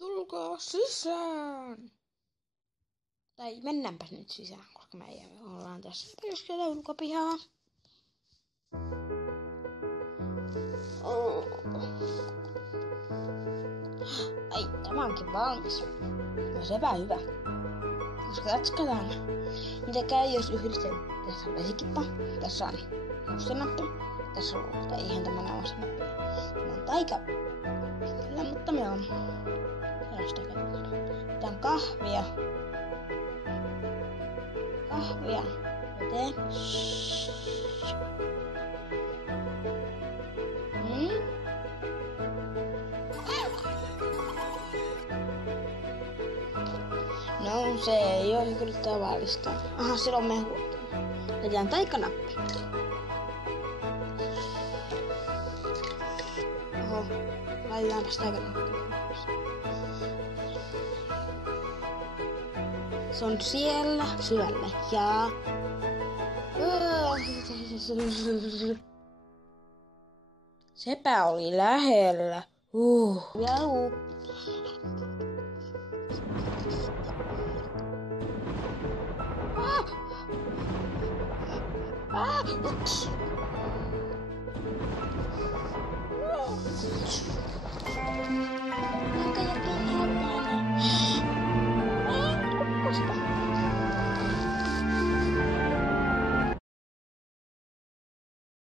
Tulkaa sisään! Tai mennäänpäs nyt sisään, koska me ollaan tässä keskellä ulkopihaa. Ai, tämä onkin valmis. No sepä hyvä. Koska jatketaan. Mitä käy, jos yhdistän? Tässä on vesikippa. Tässä on nousenappi. Tässä on uutta. Eihän tämä nousenappi. Tämä on taika. Kyllä, mutta me on. Sellaista katsotaan. Tää on kahvia. Kahvia. Veteen. No, se ei ole kyllä tavallista. Aha, silloin mehua. Laitetaan taikanappi. Oho, laitetaanpas taikanappi. Se on siellä syvällä ja... Sepä oli lähellä. Jau.